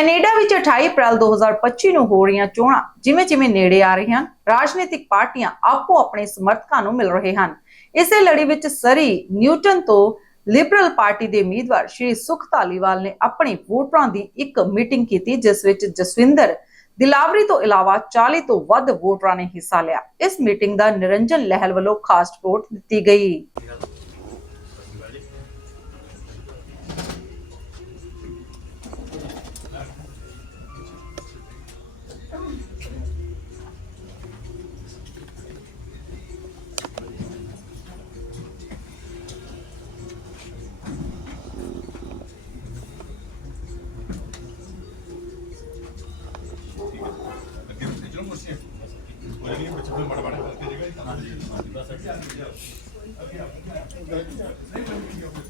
Canada ਵਿੱਚ 28 ਅਪ੍ਰੈਲ 2025 ਨੂੰ ਹੋ ਰਹੀਆਂ ਚੋਣਾਂ ਜਿਵੇਂ ਜਿਵੇਂ ਨੇੜੇ ਆ ਰਹੀਆਂ ਹਨ ਰਾਜਨੀਤਿਕ ਪਾਰਟੀਆਂ ਆਪੋ ਆਪਣੇ ਸਮਰਥਕਾਂ ਨੂੰ ਮਿਲ ਰਹੇ ਹਨ। ਇਸੇ ਲੜੀ ਵਿੱਚ ਸਰੀ ਨਿਊਟਨ ਤੋਂ ਲਿਬਰਲ ਪਾਰਟੀ ਦੇ ਉਮੀਦਵਾਰ ਸ਼੍ਰੀ ਸੁਖ ਧਾਲੀਵਾਲ ਨੇ ਆਪਣੇ ਵੋਟਰਾਂ ਦੀ ਇੱਕ ਮੀਟਿੰਗ ਕੀਤੀ, ਜਿਸ ਵਿੱਚ ਜਸਵਿੰਦਰ ਦਿਲਾਵਰੀ ਤੋਂ ਇਲਾਵਾ 40 ਤੋਂ ਵੱਧ ਵੋਟਰਾਂ ਨੇ ਹਿੱਸਾ ਲਿਆ। ਇਸ ਮੀਟਿੰਗ ਦਾ ਨਿਰੰਜਨ ਲਹਿਲ ਵੱਲੋਂ ਖਾਸ ਰਿਪੋਰਟ ਦਿੱਤੀ ਗਈ। Thank you.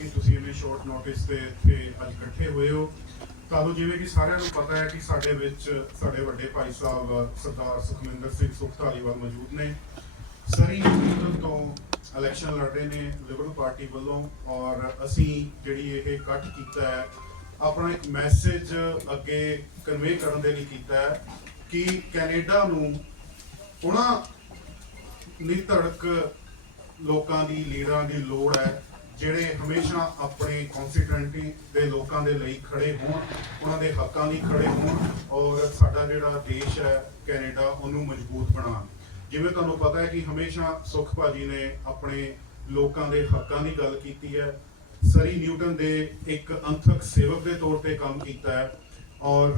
ਕਿ ਤੁਸੀਂ ਇੰਨੇ ਸ਼ੋਰਟ ਨੋਟਿਸ ਤੇ ਇੱਥੇ ਅੱਜ ਇਕੱਠੇ ਹੋਏ ਹੋ। ਤੁਹਾਨੂੰ ਜਿਵੇਂ ਕਿ ਸਾਰਿਆਂ ਨੂੰ ਪਤਾ ਹੈ ਕਿ ਸਾਡੇ ਵਿੱਚ ਸਾਡੇ ਵੱਡੇ ਭਾਈ ਸਾਹਿਬ, ਸਰਦਾਰ ਸੁਖਮਿੰਦਰ ਸਿੰਘ ਸੁਖ ਧਾਲੀਵਾਲ ਮੌਜੂਦ ਨੇ। ਸਰੀ ਨਿਊਟਨ ਤੋਂ ਇਲੈਕਸ਼ਨ ਲੜ ਰਹੇ ਨੇ ਲਿਬਰਲ ਪਾਰਟੀ ਵੱਲੋਂ ਔਰ ਅਸੀਂ ਜਿਹੜੀ ਇਹ ਇਕੱਠ ਕੀਤਾ ਹੈ, ਆਪਣਾ ਇੱਕ ਮੈਸੇਜ ਅੱਗੇ ਕਨਵੇ ਕਰਨ ਦੇ ਲਈ ਕੀਤਾ ਹੈ ਕਿ ਕੈਨੇਡਾ ਨੂੰ ਉਹਨਾਂ ਨਿਧੜਕ ਲੋਕਾਂ ਦੀ, ਲੀਡਰਾਂ ਦੀ ਲੋੜ ਹੈ। ਜਿਹੜੇ ਹਮੇਸ਼ਾ ਆਪਣੇ ਕਨਸਟੀਟੂਐਂਟੀ ਦੇ ਲੋਕਾਂ ਦੇ ਲਈ ਖੜੇ ਹੋਣ, ਉਹਨਾਂ ਦੇ ਹੱਕਾਂ ਲਈ ਖੜੇ ਹੋਣ ਔਰ ਸਾਡਾ ਜਿਹੜਾ ਦੇਸ਼ ਹੈ, ਕੈਨੇਡਾ, ਉਹਨੂੰ ਮਜ਼ਬੂਤ ਬਣਾਉਣ। ਜਿਵੇਂ ਤੁਹਾਨੂੰ ਪਤਾ ਹੈ ਕਿ ਹਮੇਸ਼ਾ ਸੁਖ ਭਾਜੀ ਨੇ ਆਪਣੇ ਲੋਕਾਂ ਦੇ ਹੱਕਾਂ ਦੀ ਗੱਲ ਕੀਤੀ ਹੈ। ਸਰੀ ਨਿਊਟਨ ਦੇ ਇੱਕ ਅੰਥਕ ਸੇਵਕ ਦੇ ਤੌਰ ਤੇ ਕੰਮ ਕੀਤਾ ਹੈ ਔਰ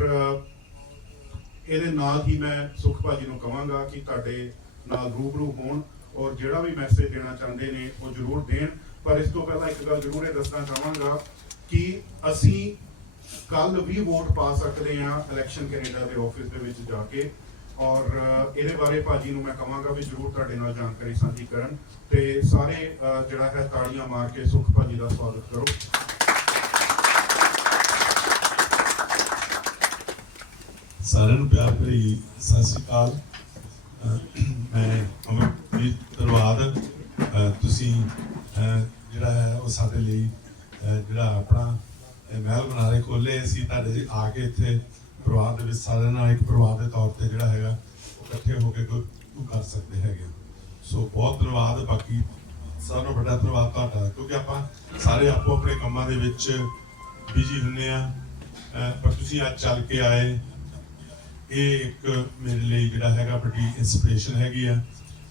ਇਹਦੇ ਨਾਲ ਹੀ ਮੈਂ ਸੁਖ ਭਾਜੀ ਨੂੰ ਕਹਾਂਗਾ ਕਿ ਤੁਹਾਡੇ ਨਾਲ ਰੂਬਰੂ ਹੋਣ ਔਰ ਜਿਹੜਾ ਵੀ ਮੈਸੇਜ ਦੇਣਾ ਚਾਹੁੰਦੇ ਨੇ ਉਹ ਜ਼ਰੂਰ ਦੇਣ। ਪਰ ਇਸ ਤੋਂ ਪਹਿਲਾਂ ਇੱਕ ਗੱਲ ਜ਼ਰੂਰ ਇਹ ਦੱਸਣਾ ਚਾਹਾਂਗਾ ਕਿ ਅਸੀਂ ਕੱਲ ਵੀ ਵੋਟ ਪਾ ਸਕਦੇ ਹਾਂ ਇਲੈਕਸ਼ਨ ਕੈਨੇਡਾ ਦੇ ਆਫਿਸ ਦੇ ਵਿੱਚ ਜਾ ਕੇ। ਔਰ ਇਹਦੇ ਬਾਰੇ ਭਾਜੀ ਨੂੰ ਮੈਂ ਕਹਾਂਗਾ ਵੀ ਜ਼ਰੂਰ ਤੁਹਾਡੇ ਨਾਲ ਜਾਣਕਾਰੀ ਸਾਂਝੀ ਕਰਨ ਤੇ ਸਾਰੇ ਜਿਹੜਾ ਹੈ ਤਾੜੀਆਂ ਮਾਰ ਕੇ ਸੁਖ ਭਾਜੀ ਦਾ ਸਵਾਗਤ ਕਰੋ। ਸਾਰਿਆਂ ਨੂੰ ਪਿਆਰ ਭਰੀ ਸਤਿ ਸ਼੍ਰੀ ਅਕਾਲ। ਮੈਂ ਅਮਰਪ੍ਰੀਤ ਦਰਵਾਦ ਤੁਸੀਂ ਜਿਹੜਾ ਹੈ ਉਹ ਸਾਡੇ ਲਈ ਜਿਹੜਾ ਆਪਣਾ ਮਹਿਲ ਬਣਾ ਰਹੇ ਖੋਲੇ ਅਸੀਂ ਤੁਹਾਡੇ ਆ ਕੇ ਇੱਥੇ ਪਰਿਵਾਰ ਦੇ ਵਿੱਚ ਸਾਰਿਆਂ ਨਾਲ ਇੱਕ ਪਰਿਵਾਰ ਦੇ ਤੌਰ ਤੇ ਜਿਹੜਾ ਹੈਗਾ, ਉਹ ਇਕੱਠੇ ਹੋ ਕੇ ਕੋਈ ਕਰ ਸਕਦੇ ਹੈਗੇ। ਸੋ ਬਹੁਤ ਧੰਨਵਾਦ, ਬਾਕੀ ਸਾਰਿਆਂ ਨੂੰ ਵੱਡਾ ਧੰਨਵਾਦ ਤੁਹਾਡਾ, ਕਿਉਂਕਿ ਆਪਾਂ ਸਾਰੇ ਆਪੋ ਆਪਣੇ ਕੰਮਾਂ ਦੇ ਵਿੱਚ ਬਿਜ਼ੀ ਹੁੰਨੇ ਆ ਪਰ ਤੁਸੀਂ ਅੱਜ ਚੱਲ ਕੇ ਆਏ। ਇਹ ਇੱਕ ਮੇਰੇ ਲਈ ਜਿਹੜਾ ਹੈਗਾ ਵੱਡੀ ਇਨਸਪੀਰੇਸ਼ਨ ਹੈਗੀ ਆ।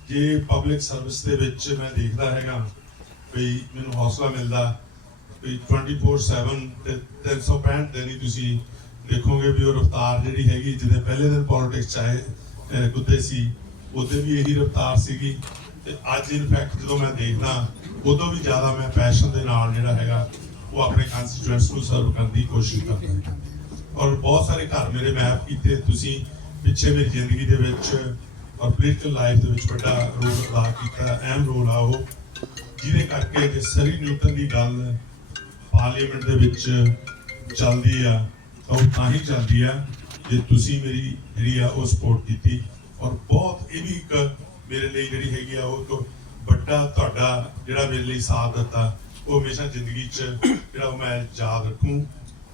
ਜੇ ਪਬਲਿਕ ਸਰਵਿਸ ਦੇ ਵਿੱਚ ਮੈਂ ਦੇਖਦਾ ਹੈਗਾ ਵੀ ਮੈਨੂੰ ਹੌਸਲਾ ਮਿਲਦਾ ਵੀ 24/7 ਤੇ 365 ਦਿਨ ਹੀ ਤੁਸੀਂ ਦੇਖੋਗੇ ਵੀ ਉਹ ਰਫਤਾਰ ਜਿਹੜੀ ਹੈਗੀ ਜਿਹਦੇ ਪਹਿਲੇ ਦਿਨ ਪੋਲਿਟਿਕਸ ਚਾਹੇ ਅਹ, ਕੁੱਤੇ ਸੀ ਉਹਦੇ ਵੀ ਇਹੀ ਰਫਤਾਰ ਸੀਗੀ। ਤੇ ਅੱਜ ਇਨਫੈਕਟ ਜਦੋਂ ਮੈਂ ਦੇਖਦਾ ਉਦੋਂ ਵੀ ਜ਼ਿਆਦਾ ਮੈਂ ਪੈਸ਼ਨ ਦੇ ਨਾਲ ਜਿਹੜਾ ਹੈਗਾ ਉਹ ਆਪਣੇ ਕੰਸਟੀਚੁਐਂਟਸ ਨੂੰ ਸਰਵ ਕਰਨ ਦੀ ਕੋਸ਼ਿਸ਼ ਕਰਦਾ ਔਰ ਬਹੁਤ ਸਾਰੇ ਘਰ ਮੇਰੇ ਮੈਪ ਕੀਤੇ ਤੁਸੀਂ ਪਿੱਛੇ ਮੇਰੀ ਜ਼ਿੰਦਗੀ ਦੇ ਵਿੱਚ ਔਰ ਪੋਲੀਟੀਕਲ ਲਾਈਫ ਦੇ ਵਿੱਚ ਵੱਡਾ ਰੋਲ ਅਦਾ ਕੀਤਾ ਅਹਿਮ ਰੋਲ ਆ ਉਹ। ਜਿਹਦੇ ਕਰਕੇ ਜੇ ਸਰੀ ਨਿਊਟਨ ਦੀ ਗੱਲ ਪਾਰਲੀਮੈਂਟ ਦੇ ਵਿੱਚ ਚੱਲਦੀ ਆ, ਤਾਂ ਉਹ ਤਾਂ ਹੀ ਚੱਲਦੀ ਆ ਜੇ ਤੁਸੀਂ ਮੇਰੀ ਜਿਹੜੀ ਆ ਉਹ ਸਪੋਰਟ ਕੀਤੀ। ਔਰ ਬਹੁਤ, ਇਹ ਵੀ ਇੱਕ ਮੇਰੇ ਲਈ ਜਿਹੜੀ ਹੈਗੀ ਆ, ਉਹ ਇੱਕ ਵੱਡਾ ਤੁਹਾਡਾ ਜਿਹੜਾ ਮੇਰੇ ਲਈ ਸਾਥ ਦਿੱਤਾ, ਉਹ ਹਮੇਸ਼ਾ ਜ਼ਿੰਦਗੀ 'ਚ ਜਿਹੜਾ ਉਹ ਮੈਂ ਯਾਦ ਰੱਖੂੰ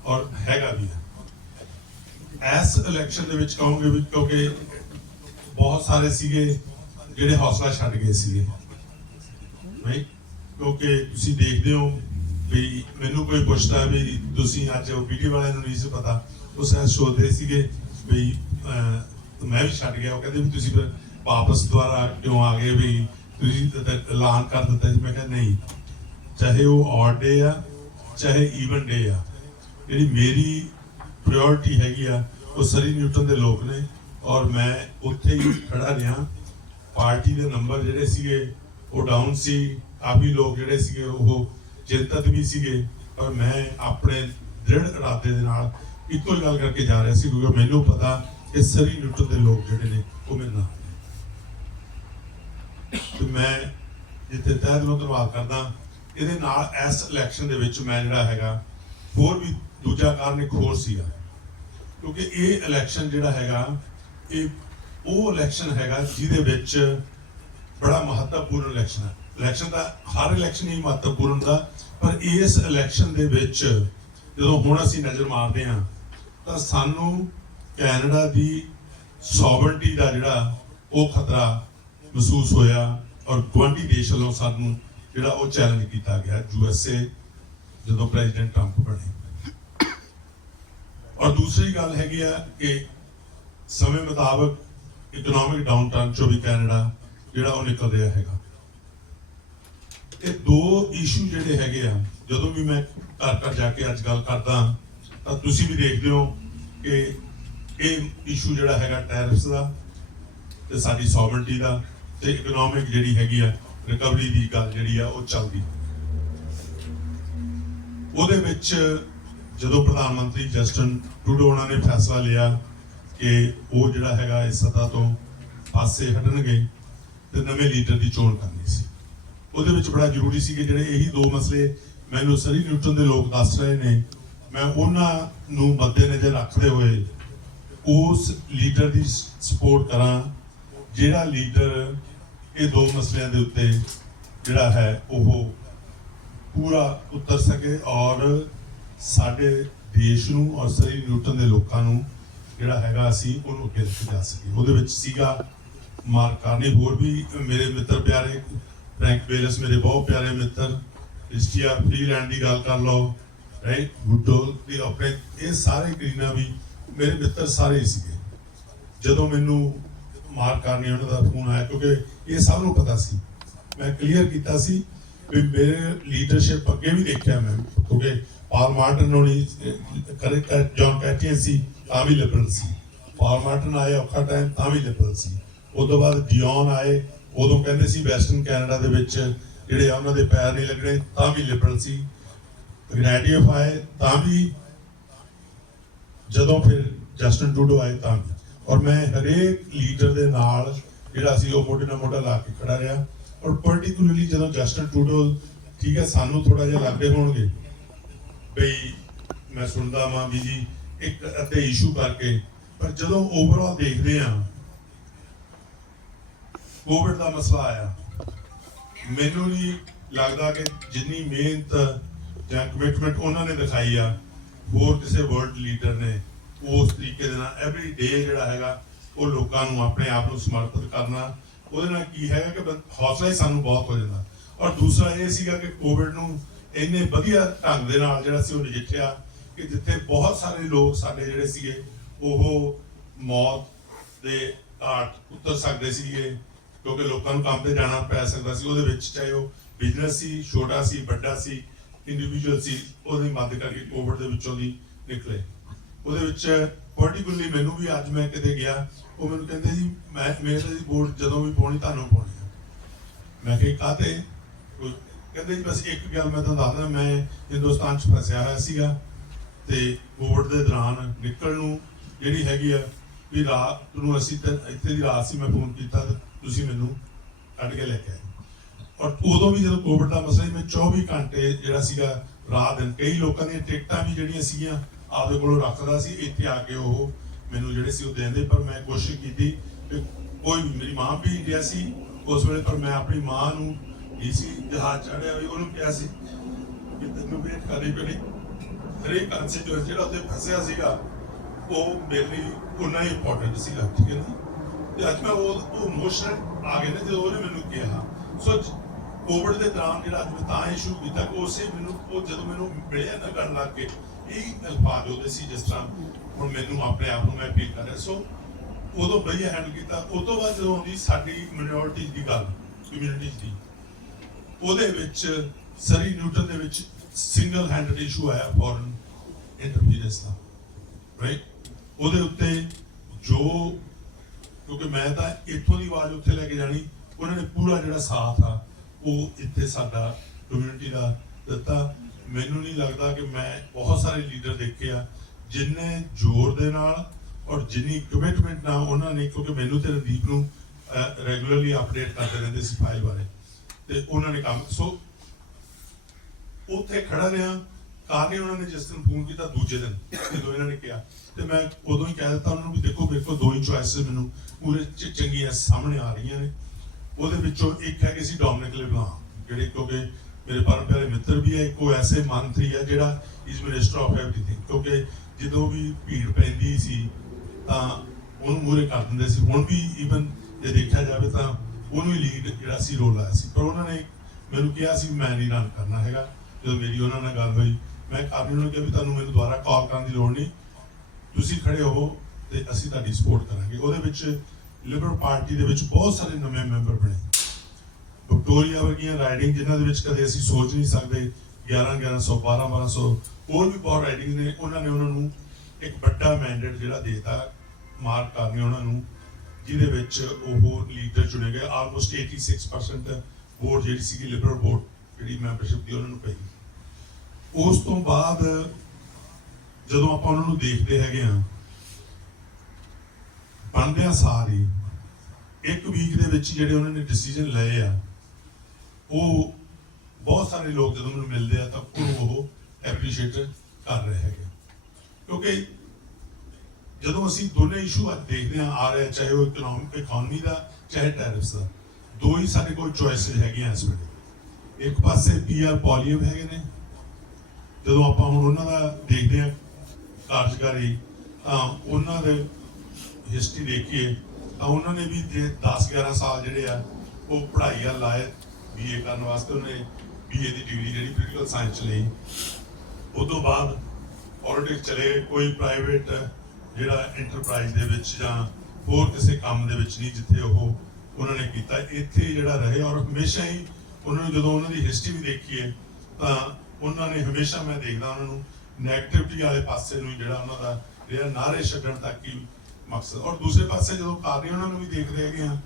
ਔਰ ਹੈਗਾ ਵੀ ਹੈ ਇਸ ਇਲੈਕਸ਼ਨ ਦੇ ਵਿੱਚ ਕਹੋਗੇ ਵੀ ਕਿਉਂਕਿ ਬਹੁਤ ਸਾਰੇ ਸੀਗੇ ਜਿਹੜੇ ਹੌਸਲਾ ਛੱਡ ਗਏ ਸੀਗੇ। ਨਹੀਂ ਕਿਉਂਕਿ ਤੁਸੀਂ ਦੇਖਦੇ ਹੋ ਵੀ ਮੈਨੂੰ ਕੋਈ ਪੁੱਛਦਾ ਵੀ ਤੁਸੀਂ ਅੱਜ ਉਹ ਵੀਡੀਓ ਵਾਲਿਆਂ ਨੂੰ ਨਹੀਂ ਸੀ ਪਤਾ। ਉਹ ਸਹਿ ਸੋਚਦੇ ਸੀਗੇ ਵੀ ਮੈਂ ਵੀ ਛੱਡ ਗਿਆ। ਉਹ ਕਹਿੰਦੇ ਵੀ ਤੁਸੀਂ ਫਿਰ ਵਾਪਸ ਦੁਬਾਰਾ ਕਿਉਂ ਆ ਗਏ ਵੀ ਤੁਸੀਂ ਐਲਾਨ ਕਰ ਦਿੱਤਾ ਸੀ। ਮੈਂ ਕਿਹਾ ਨਹੀਂ, ਚਾਹੇ ਉਹ ਆਡ ਡੇ ਆ, ਚਾਹੇ ਈਵਨ ਡੇ ਆ, ਜਿਹੜੀ ਮੇਰੀ ਪ੍ਰਾਇੋਰਟੀ ਹੈਗੀ ਆ, ਉਹ ਸਰੀ ਨਿਊਟਨ ਦੇ ਲੋਕ ਨੇ। ਔਰ ਮੈਂ ਉੱਥੇ ਹੀ ਖੜਾ ਰਿਹਾ। ਪਾਰਟੀ ਦੇ ਨੰਬਰ ਜਿਹੜੇ ਸੀਗੇ ਉਹ ਡਾਊਨ ਸੀ ਕਾਫੀ ਲੋਕ ਜਿਹੜੇ ਸੀਗੇ, ਉਹ ਚਿੰਤਤ ਵੀ ਸੀਗੇ, ਪਰ ਮੈਂ ਆਪਣੇ ਦ੍ਰਿੜ ਇਰਾਦੇ ਦੇ ਨਾਲ ਇੱਕੋ ਹੀ ਗੱਲ ਕਰਕੇ ਜਾ ਰਿਹਾ ਸੀ, ਕਿਉਂਕਿ ਮੈਨੂੰ ਪਤਾ ਕਿ ਸਰੀ ਨਿਊਟਨ ਦੇ ਲੋਕ ਜਿਹੜੇ ਨੇ, ਉਹ ਮੇਰੇ ਨਾਲ ਤੇ ਮੈਂ ਜਿੱਥੇ ਤਹਿ ਦਿਲੋਂ ਧੰਨਵਾਦ ਕਰਦਾ, ਇਹਦੇ ਨਾਲ ਇਸ ਇਲੈਕਸ਼ਨ ਦੇ ਵਿੱਚ ਮੈਂ ਜਿਹੜਾ ਹੈਗਾ, ਹੋਰ ਵੀ ਦੂਜਾ ਕਾਰਨ ਇੱਕ ਹੋਰ ਸੀਗਾ। ਕਿਉਂਕਿ ਇਹ ਇਲੈਕਸ਼ਨ ਜਿਹੜਾ ਹੈਗਾ, ਇਹ ਉਹ ਇਲੈਕਸ਼ਨ ਹੈਗਾ ਜਿਹਦੇ ਵਿੱਚ ਬੜਾ ਮਹੱਤਵਪੂਰਨ ਇਲੈਕਸ਼ਨ ਹੈ। ਇਲੈਕਸ਼ਨ ਦਾ ਹਰ ਇਲੈਕਸ਼ਨ ਹੀ ਮਹੱਤਵਪੂਰਨ ਦਾ ਪਰ ਇਸ ਇਲੈਕਸ਼ਨ ਦੇ ਵਿੱਚ ਜਦੋਂ ਹੁਣ ਅਸੀਂ ਨਜ਼ਰ ਮਾਰਦੇ ਹਾਂ, ਤਾਂ ਸਾਨੂੰ ਕੈਨੇਡਾ ਦੀ ਸੋਵਰਨਟੀ ਦਾ ਜਿਹੜਾ ਉਹ ਖਤਰਾ ਮਹਿਸੂਸ ਹੋਇਆ ਔਰ ਗਵਾਂਢੀ ਦੇਸ਼ ਵੱਲੋਂ ਸਾਨੂੰ ਜਿਹੜਾ ਉਹ ਚੈਲੰਜ ਕੀਤਾ ਗਿਆ ਯੂ ਐਸ ਏ ਜਦੋਂ ਪ੍ਰੈਜ਼ੀਡੈਂਟ ਟਰੰਪ ਬਣੇ। ਔਰ ਦੂਸਰੀ ਗੱਲ ਹੈਗੀ ਆ ਕਿ ਸਮੇਂ ਮੁਤਾਬਕ ਇਕਨੋਮਿਕ ਡਾਊਨਟਰਨ ਚੋਂ ਵੀ ਕੈਨੇਡਾ ਜਿਹੜਾ ਉਹ ਨਿਕਲ ਰਿਹਾ ਹੈਗਾ। ਇਹ ਦੋ ਇਸ਼ੂ ਜਿਹੜੇ ਹੈਗੇ ਆ, ਜਦੋਂ ਵੀ ਮੈਂ ਘਰ ਘਰ ਜਾ ਕੇ ਅੱਜ ਗੱਲ ਕਰਦਾ ਤਾਂ ਤੁਸੀਂ ਵੀ ਦੇਖਦੇ ਹੋ ਕਿ ਇਹ ਇਸ਼ੂ ਜਿਹੜਾ ਹੈਗਾ ਟੈਰਿਫਸ ਦਾ ਤੇ ਸਾਡੀ ਸੋਵਰਨਟੀ ਦਾ ਤੇ ਇਕਨੋਮਿਕ ਜਿਹੜੀ ਹੈਗੀ ਆ ਰਿਕਵਰੀ ਦੀ ਗੱਲ ਜਿਹੜੀ ਆ, ਉਹ ਚੱਲਦੀ। ਉਹਦੇ ਵਿੱਚ ਜਦੋਂ ਪ੍ਰਧਾਨ ਮੰਤਰੀ ਜਸਟਨ ਟਰੂਡੋ ਉਹਨਾਂ ਨੇ ਫੈਸਲਾ ਲਿਆ ਕਿ ਉਹ ਜਿਹੜਾ ਹੈਗਾ ਇਸ ਸੱਤਾ ਤੋਂ ਪਾਸੇ ਹਟਣਗੇ ਤੇ ਨਵੇਂ ਲੀਡਰ ਦੀ ਚੋਣ ਕਰਨੀ ਸੀ। ਉਹਦੇ ਵਿੱਚ ਬੜਾ ਜ਼ਰੂਰੀ ਸੀ ਕਿ ਜਿਹੜੇ ਇਹੀ ਦੋ ਮਸਲੇ ਮੈਨੂੰ ਸਰੀ ਨਿਊਟਨ ਦੇ ਲੋਕ ਦੱਸ ਰਹੇ ਨੇ, ਮੈਂ ਉਹਨਾਂ ਨੂੰ ਮੱਦੇਨਜ਼ਰ ਰੱਖਦੇ ਹੋਏ ਉਸ ਲੀਡਰ ਦੀ ਸਪੋਰਟ ਕਰਾਂ, ਜਿਹੜਾ ਲੀਡਰ ਇਹ ਦੋ ਮਸਲਿਆਂ ਦੇ ਉੱਤੇ ਜਿਹੜਾ ਹੈ, ਉਹ ਪੂਰਾ ਉਤਰ ਸਕੇ ਔਰ ਸਾਡੇ ਦੇਸ਼ ਨੂੰ ਔਰ ਸਰੀ ਨਿਊਟਨ ਦੇ ਲੋਕਾਂ ਨੂੰ ਜਿਹੜਾ ਹੈਗਾ ਅਸੀਂ ਉਹਨੂੰ ਅੱਗੇ ਲੈ ਕੇ ਜਾ ਸਕੀਏ। ਉਹਦੇ ਵਿੱਚ ਸੀਗਾ ਮਾਰਕ ਕਾਰਨੀ ਹੋਰ ਵੀ ਮੇਰੇ ਮਿੱਤਰ ਪਿਆਰੇ ਫ੍ਰੈਂਕ ਬੇਲਸ ਮੇਰੇ ਬਹੁਤ ਪਿਆਰੇ ਮਿੱਤਰ ਇਸਟੀਆ ਫ੍ਰੀਲੈਂਡ ਦੀ ਗੱਲ ਕਰ ਲਓ ਰਾਈਟ ਗੁੱਡੋ ਦੀ ਆਪਣੇ, ਇਹ ਸਾਰੇ ਕਰੀਨਾ ਵੀ ਮੇਰੇ ਮਿੱਤਰ ਸਾਰੇ ਸੀਗੇ। ਜਦੋਂ ਮੈਨੂੰ ਮਾਰਕ ਉਹਨਾਂ ਦਾ ਫੋਨ ਆਇਆ, ਕਿਉਂਕਿ ਇਹ ਸਭ ਨੂੰ ਪਤਾ ਸੀ। ਮੈਂ ਕਲੀਅਰ ਕੀਤਾ ਸੀ ਵੀ ਮੇਰੇ ਲੀਡਰਸ਼ਿਪ ਅੱਗੇ ਵੀ ਦੇਖਿਆ ਮੈਂ, ਕਿਉਂਕਿ ਪਾਲ ਮਾਰਟਨ ਹੋਣੀ, ਕਰੇ ਜੌਨ ਕੈਟੀਅਨ ਸੀ, ਤਾਂ ਵੀ ਲਿਬਰਲ ਸੀ। ਪਾਲ ਮਾਰਟਨ ਆਏ ਔਖਾ ਟਾਈਮ ਤਾਂ ਵੀ ਲਿਬਰਲ ਸੀ। ਉਸ ਤੋਂ ਬਾਅਦ ਡਿਓਨ ਆਏ, ਉਦੋਂ ਕਹਿੰਦੇ ਸੀ ਵੈਸਟਰਨ ਕੈਨੇਡਾ ਦੇ ਵਿੱਚ ਜਿਹੜੇ ਆ ਉਹਨਾਂ ਦੇ ਪੈਰ ਨਹੀਂ ਲੱਗਣੇ, ਤਾਂ ਵੀ ਲਿਬਰਲ ਸੀ। ਗ੍ਰੈਡੀਅਫ ਆਏ, ਤਾਂ ਵੀ ਜਦੋਂ ਫਿਰ ਜਸਟਨ ਟੂਡੋ ਆਏ, ਤਾਂ ਵੀ। ਔਰ ਮੈਂ ਹਰੇਕ ਲੀਡਰ ਦੇ ਨਾਲ ਜਿਹੜਾ ਸੀ, ਉਹ ਮੋਢੇ ਨਾਲ ਮੋਢਾ ਲਾ ਕੇ ਖੜਾ ਰਿਹਾ। ਔਰ ਪਾਰਟਿਕੂਲਰਲੀ ਜਦੋਂ ਜਸਟਨ ਟੂਡੋ ਠੀਕ ਹੈ, ਸਾਨੂੰ ਥੋੜਾ ਜਿਹਾ ਲੱਗਦੇ ਹੋਣਗੇ, ਬਈ ਮੈਂ ਸੁਣਦਾ ਮਾਂ ਵੀ ਜੀ, ਇੱਕ ਅੱਧੇ ਇਸ਼ੂ ਕਰਕੇ। ਪਰ ਜਦੋਂ ਓਵਰਆਲ ਦੇਖਦੇ ਆ ਕੋਵਿਡ ਦਾ ਮਸਲਾ ਆਇਆ। ਮੈਨੂੰ ਨਹੀਂ ਲੱਗਦਾ ਕਿ ਜਿੰਨੀ ਮਿਹਨਤ ਜਾਂ ਕਮਿਟਮੈਂਟ ਉਹਨਾਂ ਨੇ ਦਿਖਾਈ ਆ, ਹੋਰ ਕਿਸੇ ਵਰਲਡ ਲੀਡਰ ਨੇ ਉਸ ਤਰੀਕੇ ਦੇ ਨਾਲ ਐਵਰੀ ਡੇ ਜਿਹੜਾ ਹੈਗਾ, ਉਹ ਲੋਕਾਂ ਨੂੰ ਆਪਣੇ ਆਪ ਨੂੰ ਸਮਰਪਿਤ ਕਰਨਾ, ਉਹਦੇ ਨਾਲ ਕੀ ਹੈਗਾ ਕਿ ਹੌਸਲਾ ਹੀ ਸਾਨੂੰ ਬਹੁਤ ਹੋ ਜਾਂਦਾ। ਔਰ ਦੂਸਰਾ ਇਹ ਸੀਗਾ ਕਿ ਕੋਵਿਡ ਨੂੰ ਇੰਨੇ ਵਧੀਆ ਢੰਗ ਦੇ ਨਾਲ ਜਿਹੜਾ ਸੀ ਉਹ ਨਜਿੱਠਿਆ ਕਿ ਜਿੱਥੇ ਬਹੁਤ ਸਾਰੇ ਲੋਕ ਸਾਡੇ ਜਿਹੜੇ ਸੀਗੇ, ਉਹ ਮੌਤ ਦੇ ਘਾਟ ਉਤਰ ਸਕਦੇ ਸੀਗੇ ਕਿਉਂਕਿ ਲੋਕਾਂ ਨੂੰ ਕੰਮ ਤੇ ਜਾਣਾ ਪੈ ਸਕਦਾ ਸੀ, ਉਹਦੇ ਵਿੱਚ ਚਾਹੇ ਉਹ ਬਿਜ਼ਨਸ ਸੀ, ਛੋਟਾ ਸੀ, ਵੱਡਾ ਸੀ ਇੰਡੀਵਿਜੂਅਲ ਸੀ, ਉਹਦੀ ਮਦਦ ਕਰਕੇ ਕੋਵਿਡ ਦੇ ਵਿੱਚੋਂ ਦੀ ਨਿਕਲੇ। ਉਹਦੇ ਵਿੱਚ ਪਾਰਟਿਕੂਲਰਲੀ ਮੈਨੂੰ ਵੀ ਅੱਜ ਮੈਂ ਕਿਤੇ ਗਿਆ, ਉਹ ਮੈਨੂੰ ਕਹਿੰਦੇ ਜੀ ਮੈਂ, ਮੇਰੇ ਤਾਂ ਜੀ ਜਦੋਂ ਵੀ ਪਾਉਣੀ, ਤੁਹਾਨੂੰ ਪਾਉਣੀ ਮੈਂ ਕਿਹਾ ਕਾਤੇ ਕਹਿੰਦੇ ਜੀ, ਬਸ ਇੱਕ ਗੱਲ ਮੈਂ ਤੁਹਾਨੂੰ ਦੱਸਦਾ, ਮੈਂ ਹਿੰਦੁਸਤਾਨ 'ਚ ਫਸਿਆ ਹੋਇਆ ਸੀਗਾ ਤੇ ਕੋਵਿਡ ਦੇ ਦੌਰਾਨ ਨਿਕਲਣ ਨੂੰ ਜਿਹੜੀ ਹੈਗੀ ਆ, ਵੀ ਰਾਤ ਨੂੰ ਅਸੀਂ ਤਾਂ ਇੱਥੇ ਦੀ ਰਾਤ ਸੀ, ਮੈਂ ਫੋਨ ਕੀਤਾ ਤੁਸੀਂ ਮੈਨੂੰ ਕੱਢ ਕੇ ਲੈ ਕੇ ਆਏ। ਔਰ ਉਦੋਂ ਵੀ ਜਦੋਂ ਕੋਵਿਡ ਦਾ ਮਸਲਾ ਮੈਂ 24 ਘੰਟੇ ਜਿਹੜਾ ਸੀਗਾ ਰਾਤ ਦਿਨ, ਕਈ ਲੋਕਾਂ ਦੀਆਂ ਟਿਕਟਾਂ ਵੀ ਜਿਹੜੀਆਂ ਸੀਗੀਆਂ, ਆਪਦੇ ਕੋਲੋਂ ਰੱਖਦਾ ਸੀ, ਇੱਥੇ ਆ ਕੇ ਉਹ ਮੈਨੂੰ ਜਿਹੜੇ ਸੀ ਉਹ ਦਿੰਦੇ, ਪਰ ਮੈਂ ਕੋਸ਼ਿਸ਼ ਕੀਤੀ ਕਿ ਕੋਈ ਮੇਰੀ ਮਾਂ ਵੀ ਇੰਡੀਆ ਸੀ। ਉਸ ਵੇਲੇ ਪਰ ਮੈਂ ਆਪਣੀ ਮਾਂ ਨੂੰ ਡੀਸੀ ਜਹਾਜ਼ ਚੜਿਆ ਵੀ, ਉਹਨੂੰ ਕਿਹਾ ਸੀ ਕਿ ਤੈਨੂੰ ਵੇਟ ਕਰਨੀ ਪੈਣੀ। ਹਰੇਕ ਕੰਸਟੀਟਿਊਂਸੀ ਜਿਹੜਾ ਉੱਥੇ ਫਸਿਆ ਸੀਗਾ, ਉਹ ਮੇਰੇ ਲਈ ਉਨਾ ਹੀ ਇੰਪੋਰਟੈਂਟ ਸੀਗਾ, ਠੀਕ ਹੈ ਨਾ ਤੇ ਅੱਜ ਮੈਂ ਉਹ ਉਹ ਇਮੋਸ਼ਨ ਆ ਗਏ ਨੇ ਜਦੋਂ ਉਹਨੇ ਮੈਨੂੰ ਕਿਹਾ। ਸੋ ਕੋਵਿਡ ਦੇ ਦੌਰਾਨ ਜਿਹੜਾ ਅੱਜ ਮੈਂ ਤਾਂ ਇਸ਼ੂ ਕੀਤਾ ਕਿ ਉਸੇ ਮੈਨੂੰ ਉਹ ਜਦੋਂ ਮੈਨੂੰ ਮਿਲਿਆ ਨਾ ਕਰਨ ਲੱਗ ਕੇ, ਇਹ ਅਲਫਾਜ਼ ਉਹਦੇ ਸੀ ਜਿਸ ਤਰ੍ਹਾਂ ਹੁਣ ਮੈਨੂੰ ਆਪਣੇ ਆਪ ਨੂੰ ਮੈਂ ਫੀਲ ਕਰ ਰਿਹਾ। ਸੋ ਉਦੋਂ ਵਧੀਆ ਹੈਂਡਲ ਕੀਤਾ। ਉਸ ਤੋਂ ਬਾਅਦ ਜਦੋਂ ਆਉਂਦੀ ਸਾਡੀ ਮਿਨੋਰਟੀ ਦੀ ਗੱਲ ਕਮਿਊਨਿਟੀ ਦੀ, ਉਹਦੇ ਵਿੱਚ ਸਰੀ ਨਿਊਟਨ ਦੇ ਵਿੱਚ ਸਿੰਗਲ ਹੈਂਡਡ ਇਸ਼ੂ ਆਇਆ ਫੋਰਨ ਇੰਟਰਫੀਰੈਂਸ ਦਾ ਰਾਈਟ ਉਹਦੇ ਉੱਤੇ ਜੋ ਕਿਉਂਕਿ ਮੈਂ ਤਾਂ ਇੱਥੋਂ ਦੀ ਆਵਾਜ਼ ਉੱਥੇ ਲੈ ਕੇ ਜਾਣੀ, ਉਹਨਾਂ ਨੇ ਪੂਰਾ ਜਿਹੜਾ ਸਾਥ ਆ, ਉਹ ਇੱਥੇ ਸਾਡਾ ਕਮਿਊਨਿਟੀ ਦਾ ਦਿੱਤਾ। ਮੈਨੂੰ ਨਹੀਂ ਲੱਗਦਾ ਕਿ ਮੈਂ ਬਹੁਤ ਸਾਰੇ ਲੀਡਰ ਦੇਖੇ ਆ ਜਿਨਨੇ ਜ਼ੋਰ ਦੇ ਨਾਲ ਔਰ ਜਿੰਨੀ ਕਮਿਟਮੈਂਟ ਨਾਲ ਉਹਨਾਂ ਨੇ, ਕਿਉਂਕਿ ਮੈਨੂੰ ਤੇ ਰਣਦੀਪ ਨੂੰ ਰੈਗੂਲਰਲੀ ਅਪਡੇਟ ਕਰਦੇ ਰਹਿੰਦੇ ਸੀ ਫਾਈਲ ਬਾਰੇ। ਤੇ ਉਹਨਾਂ ਨੇ ਕੰਮ ਸੋ ਉੱਥੇ ਖੜਾ ਰਿਹਾ, ਕਾਰਨੇ ਉਹਨਾਂ ਨੇ ਜਿਸ ਦਿਨ ਫੋਨ ਕੀਤਾ, ਦੂਜੇ ਦਿਨ ਜਦੋਂ ਇਹਨਾਂ ਨੇ ਕਿਹਾ। ਤੇ ਮੈਂ ਉਦੋਂ ਹੀ ਕਹਿ ਦਿੱਤਾ ਉਹਨਾਂ ਨੂੰ ਵੀ ਦੇਖੋ ਵੇਖੋ ਦੋ ਹੀ ਚੁਆਇਸਸ ਮੈਨੂੰ। ਪੂਰੇ ਚੰਗੀਆਂ ਸਾਹਮਣੇ ਆ ਰਹੀਆਂ ਨੇ। ਉਹਦੇ ਵਿੱਚੋਂ ਇੱਕ ਹੈਗੇ ਸੀ ਡੋਮਿਨਿਕ ਲਿਬਲਾਂ ਜਿਹੜੇ ਕਿਉਂਕਿ ਮੇਰੇ ਪਰਮ ਪਿਆਰੇ ਮਿੱਤਰ ਵੀ ਹੈ ਇੱਕ ਉਹ ਐਸੇ ਮੰਤਰੀ ਹੈ ਜਿਹੜਾ ਇਸ ਮਿਨਿਸਟਰ ਆਫ ਐਵਰੀਥਿੰਗ ਕਿਉਂਕਿ ਜਦੋਂ ਵੀ ਭੀੜ ਪੈਂਦੀ ਸੀ, ਤਾਂ ਉਹਨੂੰ ਮੂਰੇ ਕਰ ਦਿੰਦੇ ਸੀ। ਹੁਣ ਵੀ ਈਵਨ ਜੇ ਦੇਖਿਆ ਜਾਵੇ ਤਾਂ ਉਹਨੂੰ ਹੀ ਲੀਡ ਜਿਹੜਾ ਸੀ ਰੋਲ ਆਇਆ ਸੀ। ਪਰ ਉਹਨਾਂ ਨੇ ਮੈਨੂੰ ਕਿਹਾ ਸੀ, ਮੈਂ ਨਹੀਂ ਰਨ ਕਰਨਾ ਹੈਗਾ। ਜਦੋਂ ਮੇਰੀ ਉਹਨਾਂ ਨਾਲ ਗੱਲ ਹੋਈ, ਮੈਂ ਕਾਰਨ ਨੂੰ ਕਿਹਾ ਵੀ ਤੁਹਾਨੂੰ ਮੈਨੂੰ ਦੁਬਾਰਾ ਕਾਲ ਕਰਨ ਦੀ ਲੋੜ ਨਹੀਂ। ਤੁਸੀਂ ਖੜੇ ਹੋ ਤੇ ਅਸੀਂ ਤੁਹਾਡੀ ਸਪੋਰਟ ਕਰਾਂਗੇ। ਉਹਦੇ ਵਿੱਚ ਲਿਬਰਲ ਪਾਰਟੀ ਦੇ ਵਿੱਚ ਬਹੁਤ ਸਾਰੇ ਨਵੇਂ ਮੈਂਬਰ ਬਣੇ। ਵਿਕਟੋਰੀਆ ਵਰਗੀਆਂ ਰਾਈਡਿੰਗ ਜਿਨ੍ਹਾਂ ਦੇ ਵਿੱਚ ਕਦੇ ਅਸੀਂ ਸੋਚ ਨਹੀਂ ਸਕਦੇ 11 1100 12 1200 ਹੋਰ ਵੀ ਬਹੁਤ ਰਾਈਡਿੰਗ ਨੇ, ਉਹਨਾਂ ਨੇ ਉਹਨਾਂ ਨੂੰ ਇੱਕ ਵੱਡਾ ਮੈਂਡੇਟ ਜਿਹੜਾ ਦੇਤਾ ਮਾਰਕ ਕਰਨੀ ਉਹਨਾਂ ਨੂੰ, ਜਿਹਦੇ ਵਿੱਚ ਉਹ ਲੀਡਰ ਚੁਣੇ ਗਏ। ਆਲਮੋਸਟ 86% ਵੋਟ ਜਿਹੜੀ ਸੀਗੀ ਲਿਬਰਲ ਵੋਟ ਜਿਹੜੀ ਮੈਂਬਰਸ਼ਿਪ ਦੀ ਉਹਨਾਂ ਨੂੰ ਪਈ। ਉਸ ਤੋਂ ਬਾਅਦ ਜਦੋਂ ਆਪਾਂ ਉਹਨਾਂ ਨੂੰ ਦੇਖਦੇ ਹੈਗੇ ਆ ਬਣਦਿਆਂ ਸਾਰੀ ਇੱਕ ਵੀਕ ਦੇ ਵਿੱਚ ਜਿਹੜੇ ਉਹਨਾਂ ਨੇ ਡਿਸੀਜਨ ਲਏ ਆ, ਉਹ ਬਹੁਤ ਸਾਰੇ ਲੋਕ ਜਦੋਂ ਮੈਨੂੰ ਮਿਲਦੇ ਆ ਤਾਂ ਉਹਨੂੰ ਉਹ ਐਪਰੀਸ਼ੀਏਟ ਕਰ ਰਹੇ ਹੈਗੇ ਕਿਉਂਕਿ ਜਦੋਂ ਅਸੀਂ ਦੋਨੇ ਇਸ਼ੂ ਅੱਜ ਦੇਖਦੇ ਆ ਆ ਰਿਹਾ ਚਾਹੇ ਉਹ ਇਕਨੋਮਿਕ ਇਕਨੋਮੀ ਦਾ, ਚਾਹੇ ਟੈਰਿਫਸ ਦਾ, ਦੋ ਹੀ ਸਾਡੇ ਕੋਲ ਚੋਇਸਸ ਹੈਗੀਆਂ ਇਸ ਵੇਲੇ। ਇੱਕ ਪਾਸੇ ਪੀਆਰ ਪੋਲੀਅਮ ਹੈਗੇ ਨੇ। ਜਦੋਂ ਆਪਾਂ ਹੁਣ ਉਹਨਾਂ ਦਾ ਦੇਖਦੇ ਆ ਕਾਰਜਕਾਰੀ, ਤਾਂ ਉਹਨਾਂ ਦੇ ਹਿਸਟਰੀ ਦੇਖੀਏ ਤਾਂ ਉਹਨਾਂ ਨੇ ਵੀ ਜੇ 10 11 ਸਾਲ ਜਿਹੜੇ ਆ, ਉਹ ਪੜ੍ਹਾਈ ਆ ਲਾਏ ਬੀਏ ਕਰਨ ਵਾਸਤੇ ਉਹਨੇ ਬੀਏ ਦੀ ਡਿਗਰੀ ਜਿਹੜੀ ਪੋਲੀਟੀਕਲ ਸਾਇੰਸ ਲਈ। ਉਸ ਤੋਂ ਬਾਅਦ ਪੋਲਿਟਿਕਸ ਚਲੇ, ਕੋਈ ਪ੍ਰਾਈਵੇਟ ਜਿਹੜਾ ਐਂਟਰਪ੍ਰਾਈਜ਼ ਦੇ ਵਿੱਚ ਜਾਂ ਹੋਰ ਕਿਸੇ ਕੰਮ ਦੇ ਵਿੱਚ ਨਹੀਂ ਜਿੱਥੇ ਉਹ ਉਹਨਾਂ ਨੇ ਕੀਤਾ। ਇੱਥੇ ਜਿਹੜਾ ਰਹੇ ਔਰ ਹਮੇਸ਼ਾ ਹੀ ਉਹਨਾਂ ਨੂੰ ਜਦੋਂ ਉਹਨਾਂ ਦੀ ਹਿਸਟਰੀ ਵੀ ਦੇਖੀਏ, ਤਾਂ ਉਹਨਾਂ ਨੇ ਹਮੇਸ਼ਾ ਮੈਂ ਦੇਖਦਾ ਉਹਨਾਂ ਨੂੰ ਨੈਗੇਟਿਵਿਟੀ ਵਾਲੇ ਪਾਸੇ ਨੂੰ ਜਿਹੜਾ ਉਹਨਾਂ ਦਾ ਜਿਹੜਾ ਨਾਰੇ ਛੱਡਣ ਤੱਕ ਹੀ ਮਕਸਦ। ਔਰ ਦੂਸਰੇ ਪਾਸੇ ਜਦੋਂ ਕਾਰਨੀ ਉਹਨਾਂ ਨੂੰ ਵੀ ਦੇਖਦੇ ਹੈਗੇ ਆ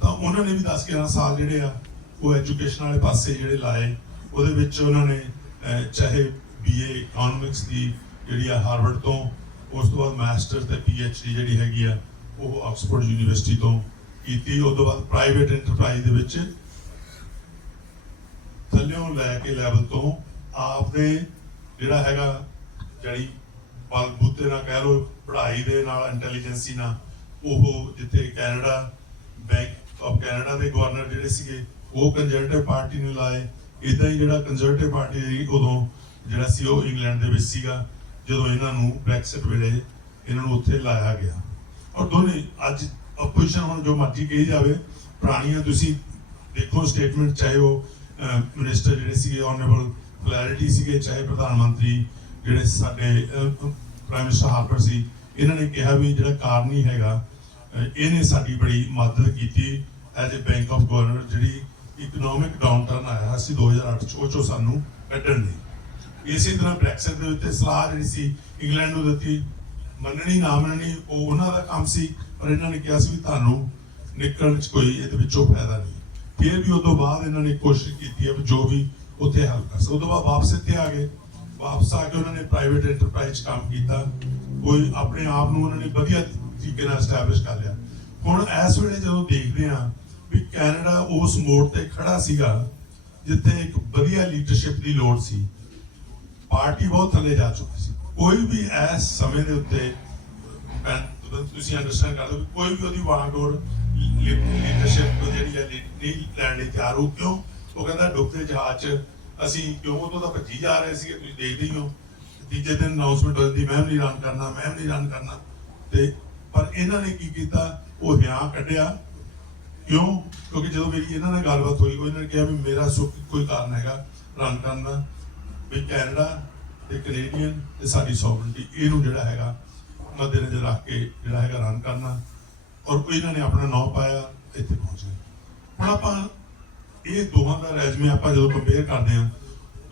ਤਾਂ ਉਹਨਾਂ ਨੇ ਵੀ 10 11 ਸਾਲ ਜਿਹੜੇ ਆ ਉਹ ਐਜੂਕੇਸ਼ਨ ਵਾਲੇ ਪਾਸੇ ਜਿਹੜੇ ਲਾਏ। ਉਹਦੇ ਵਿੱਚ ਉਹਨਾਂ ਨੇ ਅਹ, ਚਾਹੇ ਬੀਏ ਇਕਨੋਮਿਕਸ ਦੀ ਜਿਹੜੀ ਆ ਹਾਰਵਰਡ ਤੋਂ ਉਸ ਤੋਂ ਬਾਅਦ ਮਾਸਟਰ ਤੇ ਪੀਐਚਡੀ ਜਿਹੜੀ ਹੈਗੀ ਆ ਉਹ ਆਕਸਫੋਰਡ ਯੂਨੀਵਰਸਿਟੀ ਤੋਂ ਕੀਤੀ। ਉਸ ਤੋਂ ਬਾਅਦ ਪ੍ਰਾਈਵੇਟ ਐਂਟਰਪ੍ਰਾਈਜ਼ ਦੇ ਵਿੱਚ ਥੱਲਿਓਂ ਲੈ ਕੇ ਲੈਵਲ ਤੋਂ ਆਪਦੇ ਜਿਹੜਾ ਹੈਗਾ ਜਿਹੜੀ ਬਲਬੂਤੇ ਨਾਲ ਕਹਿ ਲੋ ਪੜ੍ਹਾਈ ਦੇ ਨਾਲ ਇੰਟੈਲੀਜੈਂਸੀ ਨਾਲ, ਉਹ ਜਿੱਥੇ ਕੈਨੇਡਾ, ਬੈਂਕ ਆਫ ਕੈਨੇਡਾ ਦੇ ਗਵਰਨਰ ਜਿਹੜੇ ਸੀਗੇ, ਉਹ ਕੰਜ਼ਰਵੇਟਿਵ ਪਾਰਟੀ ਨੂੰ ਲਾਏ। ਇਦਾਂ ਹੀ ਜਿਹੜਾ ਕੰਜ਼ਰਵੇਟਿਵ ਪਾਰਟੀ ਸੀ ਉਦੋਂ ਜਿਹੜਾ ਸੀ ਉਹ ਇੰਗਲੈਂਡ ਦੇ ਵਿੱਚ ਸੀਗਾ, ਜਦੋਂ ਇਹਨਾਂ ਨੂੰ ਬ੍ਰੈਕਸਿਟ ਵੇਲੇ ਇਹਨਾਂ ਨੂੰ ਉੱਥੇ ਲਾਇਆ ਗਿਆ। ਔਰ ਦੋਨੇ ਅੱਜ ਆਪੋਜੀਸ਼ਨ ਹੁਣ ਜੋ ਮਰਜ਼ੀ ਕਹੀ ਜਾਵੇ, ਪੁਰਾਣੀਆਂ ਤੁਸੀਂ ਦੇਖੋ ਸਟੇਟਮੈਂਟ ਚਾਹੇ ਉਹ ਮਿਨਿਸਟਰ ਜਿਹੜੇ ਸੀਗੇ ਆਨਰੇਬਲ ਕਲੈਰਿਟੀ ਸੀਗੇ, ਚਾਹੇ ਪ੍ਰਧਾਨ ਮੰਤਰੀ ਜਿਹੜੇ ਸਾਡੇ ਪ੍ਰਾਈਮ ਮਿਨਿਸਟਰ ਹਾਰਪਰ ਸੀ, ਇਹਨਾਂ ਨੇ ਕਿਹਾ ਵੀ ਜਿਹੜਾ ਕਾਰਨੀ ਹੈਗਾ ਇਹਨੇ ਸਾਡੀ ਬੜੀ ਮਦਦ ਕੀਤੀ as a bank of governor ਜਿਹੜੀ ਇਕਨੋਮਿਕ ਡਾਊਨਟਰਨ ਆਇਆ ਸੀ 2008 ਚ, ਉਹ ਚੋਂ ਸਾਨੂੰ ਕੱਢਣ ਲਈ। ਇਸੇ ਤਰ੍ਹਾਂ ਬ੍ਰੈਕਸਿਟ ਦੇ ਉੱਤੇ ਸਲਾਹ ਜਿਹੜੀ ਸੀ ਇੰਗਲੈਂਡ ਨੂੰ ਦਿੱਤੀ, ਮੰਨਣੀ, ਨਾ ਮੰਨਣੀ, ਉਹ ਉਹਨਾਂ ਦਾ ਕੰਮ ਸੀ, ਪਰ ਇਹਨਾਂ ਨੇ ਕਿਹਾ ਸੀ ਵੀ ਤੁਹਾਨੂੰ ਨਿਕਲਣ ਚ ਕੋਈ ਇਹਦੇ ਵਿੱਚੋਂ ਫਾਇਦਾ ਨਹੀਂ। ਫਿਰ ਵੀ ਉਸ ਤੋਂ ਬਾਅਦ ਇਹਨਾਂ ਨੇ ਕੋਸ਼ਿਸ਼ ਕੀਤੀ ਹੈ ਵੀ ਜੋ ਵੀ ਉੱਥੇ ਹੱਲ ਕਰ ਸਕੋ ਉਸ ਤੋਂ ਬਾਅਦ ਵਾਪਸ ਇੱਥੇ ਆ ਗਏ। ਵਾਪਸ ਆ ਕੇ ਉਹਨਾਂ ਨੇ ਪ੍ਰਾਈਵੇਟ ਐਂਟਰਪ੍ਰਾਈਜ਼ ਕੰਮ ਕੀਤਾ। ਕੋਈ ਆਪਣੇ ਆਪ ਨੂੰ ਉਹਨਾਂ ਨੇ ਵਧੀਆ ਤਰੀਕੇ ਨਾਲ ਐਸਟੈਬਲਿਸ਼ ਕਰ ਲਿਆ। ਹੁਣ ਇਸ ਵੇਲੇ ਜਦੋਂ ਦੇਖਦੇ ਆ ਵੀ ਕੈਨੇਡਾ ਉਸ ਮੋੜ ਤੇ ਖੜਾ ਸੀਗਾ, ਜਿੱਥੇ ਇੱਕ ਵਧੀਆ ਲੀਡਰਸ਼ਿਪ ਦੀ ਲੋੜ ਸੀ। ਪਾਰਟੀ ਬਹੁਤ ਥੱਲੇ ਜਾ ਚੁੱਕੀ ਸੀ। ਕੋਈ ਵੀ ਇਸ ਸਮੇਂ ਦੇ ਉੱਤੇ ਤੁਸੀਂ ਅੰਡਰਸਟੈਂਡ ਕਰ ਲਓ ਕੋਈ ਵੀ ਉਹਦੀ ਵਾਂਗਡੋਰ ਲੀਡਰਸ਼ਿਪ ਜਿਹੜੀ ਹੈ, ਨਹੀਂ ਲੈਣ ਲਈ ਤਿਆਰ ਹੋ। ਕਿਉਂ? ਉਹ ਕਹਿੰਦਾ ਡੁੱਬਦੇ ਜਹਾਜ਼ 'ਚ ਅਸੀਂ ਕਿਉਂ ਉਹ ਤਾਂ ਭੱਜੀ ਜਾ ਰਹੇ ਸੀਗੇ, ਤੁਸੀਂ ਦੇਖਦੇ ਹੀ ਹੋ। ਤੀਜੇ ਦਿਨ ਅਨਾਉਂਸਮੈਂਟ ਹੋ ਜਾਂਦੀ ਮੈਂ ਨਹੀਂ ਰਨ ਕਰਨਾ ਮੈਂ ਨਹੀਂ ਰਨ ਕਰਨਾ। ਤੇ ਪਰ ਇਹਨਾਂ ਨੇ ਕੀ ਕੀਤਾ? ਉਹ ਹਿਆਂ ਕੱਢਿਆ। ਕਿਉਂ? ਕਿਉਂਕਿ ਜਦੋਂ ਮੇਰੀ ਇਹਨਾਂ ਨਾਲ ਗੱਲਬਾਤ ਹੋਈ ਉਹ ਨੇ ਕਿਹਾ ਵੀ ਮੇਰਾ ਸੁੱਖ ਕੋਈ ਕਾਰਨ ਹੈਗਾ ਰਨ ਕਰਨ ਦਾ। ਵੀ ਕੈਨੇਡਾ ਤੇ ਕੈਨੇਡੀਅਨ ਤੇ ਸਾਡੀ ਸੋਵਰਨਟੀ ਇਹਨੂੰ ਜਿਹੜਾ ਹੈਗਾ ਮੱਦੇ ਨਜ਼ਰ ਰੱਖ ਕੇ ਜਿਹੜਾ ਹੈਗਾ ਰਨ ਕਰਨਾ। ਔਰ ਉਹ ਇਹਨਾਂ ਨੇ ਆਪਣਾ ਨਾਮ ਪਾਇਆ, ਇੱਥੇ ਪਹੁੰਚ ਗਏ। ਹੁਣ ਆਪਾਂ ਇਹ ਦੋਹਾਂ ਦਾ ਰੈਜ਼ਮੇ ਆਪਾਂ ਜਦੋਂ ਕੰਪੇਅਰ ਕਰਦੇ ਹਾਂ,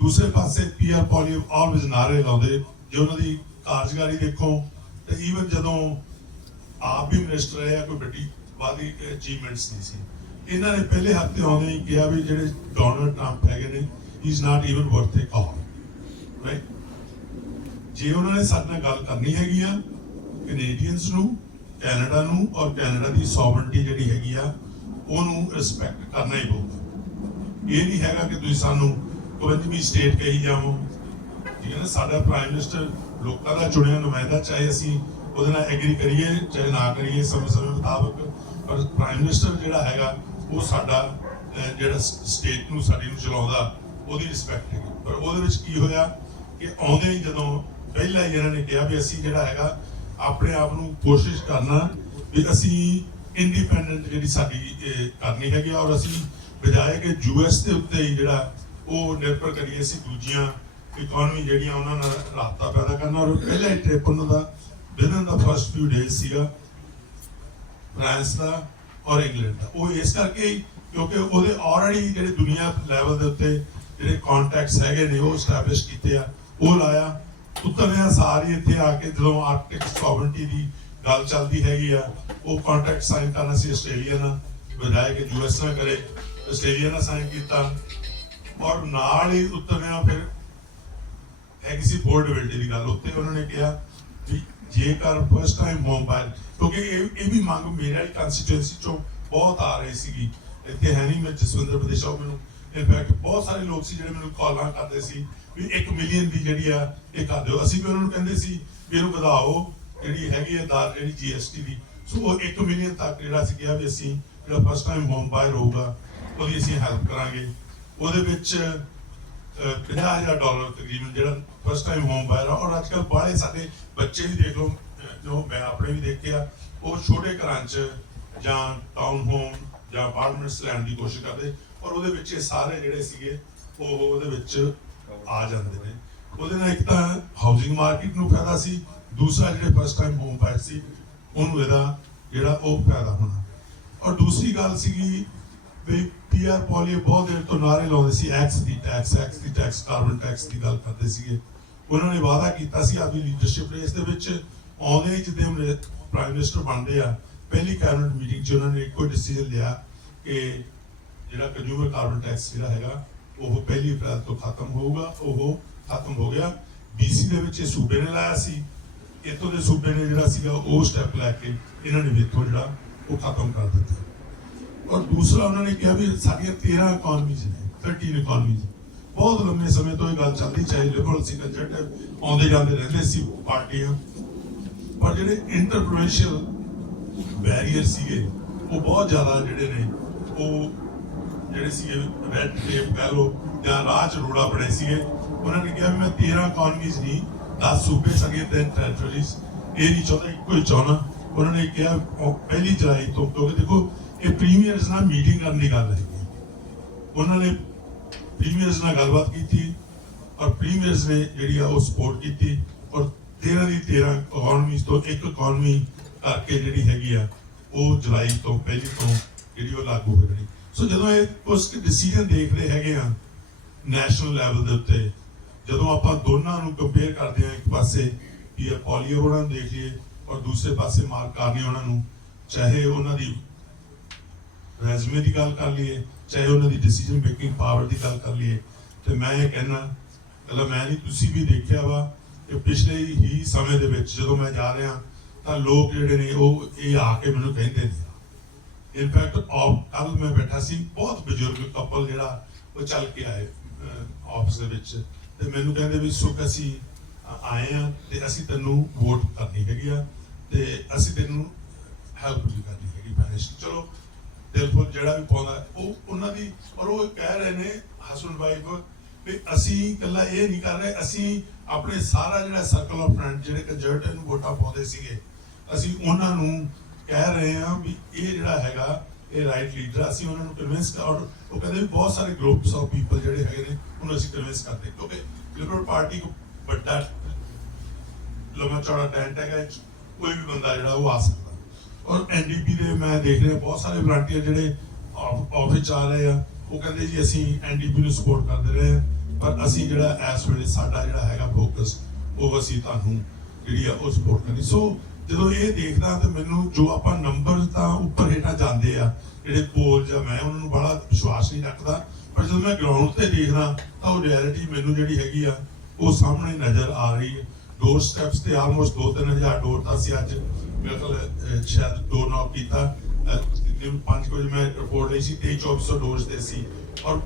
ਦੂਸਰੇ ਪਾਸੇ ਪੀਆਰ ਪੋਲੀਓ ਆਲਵੇਜ਼ ਨਾਰੇ ਲਾਉਂਦੇ, ਜੇ ਉਹਨਾਂ ਦੀ ਕਾਰਜਕਾਰੀ ਦੇਖੋ, ਤੇ ਈਵਨ ਜਦੋਂ ਆਪ ਵੀ ਮਿਨਿਸਟਰ ਰਹੇ ਆ, ਕੋਈ ਵੱਡੀ ਵਾਦੀ ਅਚੀਵਮੈਂਟਸ ਨਹੀਂ ਸੀ। ਇਹਨਾਂ ਨੇ ਪਹਿਲੇ ਹਫ਼ਤੇ ਆਉਂਦੇ ਹੀ ਕਿਹਾ ਵੀ ਜਿਹੜੇ ਡੋਨਲਡ ਟਰੰਪ ਹੈਗੇ ਨੇ is not even worth a call right ਜੇ ਉਹਨਾਂ ਨੇ ਸਾਡੇ ਨਾਲ ਗੱਲ ਕਰਨੀ ਹੈਗੀ ਆ ਕੈਨੇਡੀਅਨਸ ਨੂੰ ਕੈਨੇਡਾ ਨੂੰ, ਔਰ ਕੈਨੇਡਾ ਦੀ ਸੋਵਰਨਟੀ ਜਿਹੜੀ ਹੈਗੀ ਆ, ਉਹਨੂੰ ਰਿਸਪੈਕਟ ਕਰਨਾ ਹੀ ਪਊਗਾ। ਇਹ ਨਹੀਂ ਹੈਗਾ ਕਿ ਤੁਸੀਂ ਸਾਨੂੰ 25ਵੀਂ ਸਟੇਟ ਕਹੀ ਜਾਵੋ। ਠੀਕ ਹੈ ਨਾ? ਸਾਡਾ ਪ੍ਰਾਈਮ ਮਿਨਿਸਟਰ ਲੋਕਾਂ ਦਾ ਚੁਣਿਆ, ਨੁਮਾਇੰਦਾ, ਚਾਹੇ ਅਸੀਂ ਉਹਦੇ ਨਾਲ ਐਗਰੀ ਕਰੀਏ, ਚਾਹੇ ਨਾ ਕਰੀਏ ਸਮੇਂ ਸਮੇਂ ਮੁਤਾਬਕ। ਪਰ ਪ੍ਰਾਈਮ ਮਿਨਿਸਟਰ ਜਿਹੜਾ ਹੈਗਾ, ਉਹ ਸਾਡਾ ਜਿਹੜਾ ਸਟੇਟ ਨੂੰ, ਸਾਡੀ ਨੂੰ ਚਲਾਉਂਦਾ, ਉਹਦੀ ਰਿਸਪੈਕਟ ਹੈਗੀ। ਪਰ ਉਹਦੇ ਵਿੱਚ ਕੀ ਹੋਇਆ ਕਿ ਆਉਂਦੇ ਹੀ ਜਦੋਂ ਪਹਿਲਾਂ ਹੀ ਇਹਨਾਂ ਨੇ ਕਿਹਾ ਵੀ ਅਸੀਂ ਜਿਹੜਾ ਹੈਗਾ, ਆਪਣੇ ਆਪ ਨੂੰ ਕੋਸ਼ਿਸ਼ ਕਰਨਾ ਵੀ ਅਸੀਂ ਇੰਡੀਪੈਂਡੈਂਟ ਜਿਹੜੀ ਸਾਡੀ ਕਰਨੀ ਹੈਗੀ ਆ ਔਰ ਅਸੀਂ ਬਜਾਏ ਕਿ ਯੂਐਸ ਦੇ ਉੱਤੇ ਹੀ ਜਿਹੜਾ ਉਹ ਨਿਰਭਰ ਕਰੀਏ ਅਸੀਂ ਦੂਜੀਆਂ ਇਕਨੋਮੀ ਜਿਹੜੀਆਂ ਉਹਨਾਂ ਨਾਲ ਰਾਬਤਾ ਪੈਦਾ ਕਰਨਾ। ਔਰ ਪਹਿਲਾ ਹੀ ਟ੍ਰਿਪ ਉਹਨਾਂ ਦਾ within the first few days ਸੀਗਾ, ਫਰਾਂਸ ਦਾ ਔਰ ਇੰਗਲੈਂਡ ਦਾ। ਉਹ ਇਸ ਕਰਕੇ ਹੀ, ਕਿਉਂਕਿ ਉਹਦੇ ਆਲਰੇਡੀ ਜਿਹੜੇ ਦੁਨੀਆ ਲੈਵਲ ਦੇ ਉੱਤੇ ਜਿਹੜੇ ਕੰਟੈਕਟਸ ਹੈਗੇ ਨੇ, ਉਹ ਸਟੈਬਲਿਸ਼ ਕੀਤੇ ਆ। ਉਹ ਲਾਇਆ। ਉਤਰਿਆ ਸਾਰੀ ਇੱਥੇ ਆ ਕੇ ਜਦੋਂ ਆਰਕਟਿਕ ਸੋਵਰਨਟੀ ਦੀ ਗੱਲ ਚੱਲਦੀ ਹੈਗੀ ਆ, ਉਹ ਕੰਟੈਕਟ ਸਾਈਨ ਕਰਨਾ ਸੀ ਆਸਟ੍ਰੇਲੀਆ ਨਾਲ, ਬਜਾਏ ਕਿ ਯੂਐਸ ਨਾਲ ਕਰੇ। ਆਸਟ੍ਰੇਲੀਆ ਨਾਲ ਸਾਈਨ ਕੀਤਾ। ਔਰ ਨਾਲ ਹੀ ਉਤਰਿਆ ਫਿਰ ਹੈਗੀ ਸੀ ਪੋਰਟੇਬਿਲਿਟੀ ਦੀ ਗੱਲ, ਉੱਤੇ ਉਹਨਾਂ ਨੇ ਕਿਹਾ ਵੀ ਜੇਕਰ ਫਸਟ ਟਾਈਮ ਮੋਬਾਈਲ ਕਿਉਂਕਿ ਇਹ ਇਹ ਵੀ ਮੰਗ ਮੇਰੇ ਕੰਸਟੀਟੂਐਂਸੀ ਚੋਂ ਬਹੁਤ ਆ ਰਹੀ ਸੀਗੀ। ਇੱਥੇ ਹੈ ਨਹੀਂ, ਮੈਂ ਜਸਵਿੰਦਰ ਪ੍ਰਦੇਸ਼ਾਂ ਮੈਨੂੰ ਇਨਫੈਕਟ ਬਹੁਤ ਸਾਰੇ ਲੋਕ ਸੀ ਜਿਹੜੇ ਮੈਨੂੰ ਕਾਲਾਂ ਕਰਦੇ ਸੀ ਵੀ 1 ਮਿਲੀਅਨ ਦੀ ਜਿਹੜੀ ਆ, ਇਹ ਕਰ ਦਿਓ। ਅਸੀਂ ਵੀ ਉਹਨਾਂ ਨੂੰ ਕਹਿੰਦੇ ਸੀ ਵੀ ਇਹਨੂੰ ਵਧਾਓ, ਜਿਹੜੀ ਹੈਗੀ ਹੈ ਦਰ ਜਿਹੜੀ ਜੀਐਸਟੀ ਦੀ। ਸੋ ਉਹ 1 ਮਿਲੀਅਨ ਤੱਕ ਜਿਹੜਾ ਸੀ ਕਿਹਾ ਵੀ ਅਸੀਂ ਜਿਹੜਾ ਫਸਟ ਟਾਈਮ ਹੋਮ ਬਾਇਰ ਹੋਊਗਾ ਉਹਦੀ ਅਸੀਂ ਹੈਲਪ ਕਰਾਂਗੇ। ਉਹਦੇ ਵਿੱਚ 50000 ਡਾਲਰ ਤਕਰੀਬਨ ਜਿਹੜਾ ਫਸਟ ਟਾਈਮ ਹੋਮ ਬਾਇਰ ਆ, ਔਰ ਅੱਜ ਕੱਲ ਬਾਹਲੇ ਸਾਡੇ ਬੱਚੇ ਵੀ ਦੇਖ ਲਓ ਜੋ ਮੈਂ ਆਪਣੇ ਵੀ ਦੇਖਿਆ ਉਹ ਛੋਟੇ ਘਰਾਂ 'ਚ ਜਾਂ ਟਾਊਨ ਹੋਮ ਜਾਂ ਅਪਾਰਟਮੈਂਟਸ ਲੈਣ ਦੀ ਕੋਸ਼ਿਸ਼ ਕਰਦੇ, ਔਰ ਉਹਦੇ ਵਿੱਚ ਇਹ ਸਾਰੇ ਜਿਹੜੇ ਸੀਗੇ, ਉਹ ਉਹਦੇ ਵਿੱਚ ਆ ਜਾਂਦੇ ਨੇ। ਉਹਦੇ ਨਾਲ ਇੱਕ ਤਾਂ ਹਾਊਸਿੰਗ ਮਾਰਕੀਟ ਨੂੰ ਫਾਇਦਾ ਸੀ, ਦੂਸਰਾ ਜਿਹੜੇ ਫਸਟ ਟਾਈਮ ਹੋਮ ਬਾਇਰ ਸੀ, ਉਹਨੂੰ ਇਹਦਾ ਜਿਹੜਾ ਉਹ ਫਾਇਦਾ ਹੋਣਾ। ਔਰ ਦੂਸਰੀ ਗੱਲ ਸੀਗੀ ਵੀ ਪੀਆਰ ਪੋਲੀਓ ਬਹੁਤ ਦੇਰ ਤੋਂ ਨਾਰੇ ਲਾਉਂਦੇ ਸੀ axe the tax axe the tax carbon tax ਦੀ ਗੱਲ ਕਰਦੇ ਸੀਗੇ। ਉਹਨਾਂ ਨੇ ਵਾਅਦਾ ਕੀਤਾ ਸੀ ਆਪਣੀ ਲੀਡਰਸ਼ਿਪ ਰੇਸ ਦੇ ਵਿੱਚ ਆਉਂਦੇ ਹੀ ਜਦੋਂ ਪ੍ਰਾਈਮ ਮਿਨਿਸਟਰ ਬਣਦੇ ਆ, ਪਹਿਲੀ ਕੈਬਨਿਟ ਮੀਟਿੰਗ 'ਚ ਉਹਨਾਂ ਨੇ ਇੱਕੋ ਡਿਸੀਜਨ ਲਿਆ ਕਿ ਜਿਹੜਾ ਕੰਜ਼ੂਮਰ ਕਾਰਬਨ ਟੈਕਸ ਜਿਹੜਾ ਹੈਗਾ, ਉਹ ਪਹਿਲੀ ਅਪ੍ਰੈਲ ਤੋਂ ਖਤਮ ਹੋਊਗਾ, ਉਹ ਖਤਮ ਹੋ ਗਿਆ। ਬੀਸੀ ਦੇ ਵਿੱਚ ਇਹ ਸੂਬੇ ਨੇ ਲਾਇਆ ਸੀ। ਇੱਥੋਂ ਦੇ ਸੂਬੇ ਨੇ ਜਿਹੜਾ ਸੀਗਾ, ਉਹ ਸਟੈਪ ਲੈ ਕੇ ਇਹਨਾਂ ਨੇ ਵੇਖੋ ਜਿਹੜਾ ਉਹ ਖਤਮ ਕਰ ਦਿੱਤਾ। ਔਰ ਦੂਸਰਾ ਉਹਨਾਂ ਨੇ ਕਿਹਾ ਵੀ ਸਾਡੀਆਂ 13 ਇਕਨੋਮੀਜ਼ ਨੇ 13 ਇਕਨੋਮੀਜ਼ ਬਹੁਤ ਲੰਮੇ ਸਮੇਂ ਤੋਂ ਇਹ ਗੱਲ ਚੱਲਦੀ ਚਾਹੇ ਲਿਬਰਲ ਸੀ ਕੰਜਰਟਿਵ ਆਉਂਦੇ ਜਾਂਦੇ ਰਹਿੰਦੇ ਸੀ ਪਾਰਟੀਆਂ। ਪਰ ਜਿਹੜੇ ਇੰਟਰਪ੍ਰੈਨਸ਼ੀਅਲ ਬੈਰੀਅਰ ਸੀਗੇ, ਉਹ ਬਹੁਤ ਜ਼ਿਆਦਾ ਜਿਹੜੇ ਨੇ, ਉਹ ਜਿਹੜੇ ਸੀਗੇ ਰੈਡ ਟੇਪ ਕਹ ਲੋ ਜਾਂ ਰਾਜ ਰੋੜਾ ਬਣੇ ਸੀਗੇ। ਉਹਨਾਂ ਨੇ ਕਿਹਾ ਵੀ ਮੈਂ 13 ਇਕਨੋਮੀਜ਼ ਨਹੀਂ 10 ਸੂਬੇ ਸਗੇ ਤੇ ਟੈਰੀਟਰੀਜ਼ ਇਹ ਨਹੀਂ ਚਾਹੁੰਦਾ, ਇੱਕੋ ਹੀ ਚਾਹਣਾ ਉਹਨਾਂ ਨੇ ਕਿਹਾ ਪਹਿਲੀ ਜੁਲਾਈ ਤੋਂ, ਕਿਉਂਕਿ ਦੇਖੋ ਇਹ ਪ੍ਰੀਮੀਅਰਸ ਨਾਲ ਮੀਟਿੰਗ ਕਰਨ ਦੀ ਗੱਲ ਹੈ। ਉਹਨਾਂ ਨੇ ਪ੍ਰੀਮੀਅਰਸ ਨਾਲ ਗੱਲਬਾਤ ਕੀਤੀ ਔਰ ਪ੍ਰੀਮੀਅਰਸ ਨੇ ਜਿਹੜੀ ਆ ਉਹ ਸਪੋਰਟ ਕੀਤੀ ਔਰ 13 ਦੀ 13 ਇਕਨੋਮੀਜ਼ ਤੋਂ ਇੱਕ ਇਕਨੋਮੀ ਕਰਕੇ ਜਿਹੜੀ ਹੈਗੀ ਆ, ਉਹ ਜੁਲਾਈ ਤੋਂ ਪਹਿਲੀ ਤੋਂ ਜਿਹੜੀ ਉਹ ਲਾਗੂ ਹੋ ਜਾਣੀ। ਸੋ ਜਦੋਂ ਇਹ ਉਸ ਡਿਸੀਜਨ ਦੇਖ ਰਹੇ ਹੈਗੇ ਆ ਨੈਸ਼ਨਲ ਲੈਵਲ ਦੇ ਉੱਤੇ, ਜਦੋਂ ਆਪਾਂ ਦੋਨਾਂ ਨੂੰ ਕੰਪੇਅਰ ਕਰਦੇ ਆ, ਇੱਕ ਪਾਸੇ ਇਹ ਪੋਲੀਓ ਉਹਨਾਂ ਨੂੰ ਦੇਖ ਲਈਏ ਔਰ ਦੂਸਰੇ ਪਾਸੇ ਮਾਰਕ ਕਾਰਨੀ ਉਹਨਾਂ ਨੂੰ, ਚਾਹੇ ਉਹਨਾਂ ਦੀ ਰੈਜ਼ੂਮੇ ਦੀ ਗੱਲ ਕਰ ਲਈਏ, ਚਾਹੇ ਉਹਨਾਂ ਦੀ ਡਿਸੀਜਨ ਮੇਕਿੰਗ ਪਾਵਰ ਦੀ ਗੱਲ ਕਰ ਲਈਏ, ਤੇ ਮੈਂ ਇਹ ਕਹਿਣਾ ਕੱਲਾ ਮੈਂ ਨਹੀਂ, ਤੁਸੀਂ ਵੀ ਦੇਖਿਆ ਵਾ ਕਿ ਪਿਛਲੇ ਹੀ ਸਮੇਂ ਦੇ ਵਿੱਚ ਜਦੋਂ ਮੈਂ ਜਾ ਰਿਹਾ, ਤਾਂ ਲੋਕ ਜਿਹੜੇ ਨੇ ਉਹ ਇਹ ਆ ਕੇ ਮੈਨੂੰ ਕਹਿੰਦੇ ਨੇ। ਇਨਫੈਕਟ ਕੱਲ ਮੈਂ ਬੈਠਾ ਸੀ, ਬਹੁਤ ਬਜ਼ੁਰਗ ਕਪਲ ਜਿਹੜਾ, ਉਹ ਚੱਲ ਕੇ ਆਏ ਆਫਿਸ ਦੇ ਵਿੱਚ, ਤੇ ਮੈਨੂੰ ਕਹਿੰਦੇ ਵੀ, ਸੁਖ, ਅਸੀਂ ਆਏ ਆ ਤੇ ਅਸੀਂ ਤੈਨੂੰ ਵੋਟ ਕਰਨੀ ਹੈਗੀ ਆ, ਤੇ ਅਸੀਂ ਤੈਨੂੰ ਹੈਲਪ ਵੀ ਕਰਨੀ ਹੈਗੀ ਫਾਈਨੈਂਸ਼ੀਅਲ ਚਲੋ ਦਿਲਪੁਰ ਜਿਹੜਾ ਵੀ ਪਾਉਂਦਾ ਉਹ ਉਹਨਾਂ ਦੀ, ਔਰ ਉਹ ਕਹਿ ਰਹੇ ਨੇ ਹਸਬੰਡ ਵਾਈਫ ਵੀ ਅਸੀਂ ਇਕੱਲਾ ਇਹ ਨਹੀਂ ਕਰ ਰਹੇ, ਅਸੀਂ ਆਪਣੇ ਸਾਰਾ ਜਿਹੜਾ ਸਰਕਲ ਆਫ ਫਰੈਂਡ ਜਿਹੜੇ ਕੰਜਰਟਨ ਨੂੰ ਵੋਟਾਂ ਪਾਉਂਦੇ ਸੀਗੇ, ਅਸੀਂ ਉਹਨਾਂ ਨੂੰ ਕਹਿ ਰਹੇ ਹਾਂ ਵੀ ਇਹ ਜਿਹੜਾ ਹੈਗਾ, ਇਹ ਰਾਈਟ ਲੀਡਰ ਅਸੀਂ ਉਹਨਾਂ ਨੂੰ ਕਨਵਿੰਸ ਔਰ ਉਹ ਕਹਿੰਦੇ ਵੀ ਬਹੁਤ ਸਾਰੇ ਗਰੁੱਪਸ ਆਫ ਪੀਪਲ ਜਿਹੜੇ ਹੈਗੇ ਨੇ, ਉਹਨੂੰ ਅਸੀਂ ਕਨਵਿੰਸ ਕਰਦੇ ਕਿਉਂਕਿ ਲਿਬਰਲ ਪਾਰਟੀ ਕੋ ਵੱਡਾ ਲੰਮਾ ਚੌੜਾ ਟੈਂਟ ਹੈਗਾ, ਕੋਈ ਵੀ ਬੰਦਾ ਜਿਹੜਾ ਉਹ ਆ ਸਕਦਾ। ਔਰ ਐਨਡੀਪੀ ਦੇ ਮੈਂ ਦੇਖ ਰਿਹਾ, ਬਹੁਤ ਸਾਰੇ ਵਲੰਟੀਅਰ ਜਿਹੜੇ ਆਫਿਸ ਆ ਰਹੇ ਆ, ਉਹ ਕਹਿੰਦੇ ਜੀ ਅਸੀਂ ਐਨਡੀਪੀ ਨੂੰ ਸਪੋਰਟ ਕਰਦੇ ਰਹੇ ਹਾਂ, ਪਰ ਅਸੀਂ ਜਿਹੜਾ ਇਸ ਵੇਲੇ ਸਾਡਾ ਜਿਹੜਾ ਹੈਗਾ ਫੋਕਸ ਉਹ ਅਸੀਂ ਤੁਹਾਨੂੰ ਜਿਹੜੀ ਆ, ਉਹ ਸਪੋਰਟ ਕਰਨੀ। ਸੋ ਜਦੋਂ ਇਹ ਦੇਖਦਾ ਤਾਂ ਮੈਨੂੰ ਜੋ ਆਪਾਂ ਨੰਬਰ ਤਾਂ ਉੱਪਰ ਹੇਠਾਂ ਜਾਂਦੇ ਆ, ਜਿਹੜੇ ਪੋਲ ਜਾਂ ਮੈਂ, ਉਹਨਾਂ ਨੂੰ ਬੜਾ ਵਿਸ਼ਵਾਸ ਨਹੀਂ ਰੱਖਦਾ, ਪਰ ਜਦੋਂ ਮੈਂ ਗਰਾਊਂਡ ਤੇ ਦੇਖਦਾ ਤਾਂ ਉਹ ਰਿਐਲਿਟੀ ਮੈਨੂੰ ਜਿਹੜੀ ਹੈਗੀ ਆ, ਉਹ ਸਾਹਮਣੇ ਨਜ਼ਰ ਆ ਰਹੀ ਹੈ। ਡੋਰ ਸਟੈਪਸ ਤੇ ਆਲਮੋਸਟ 2-3000 ਡੋਰ ਤਾਂ ਅਸੀਂ ਅੱਜ। ਮੇਰੇ ਖਿਆਲ ਸ਼ਾਇਦ ਡੋਰ ਨੌਕ ਕੀਤਾ। ਦਿਨ 5 ਵਜੇ ਮੈਂ ਰਿਪੋਰਟ ਲਈ ਸੀ 23-2400 ਡੋਰਸ ਤੇ ਸੀ। ਔਰ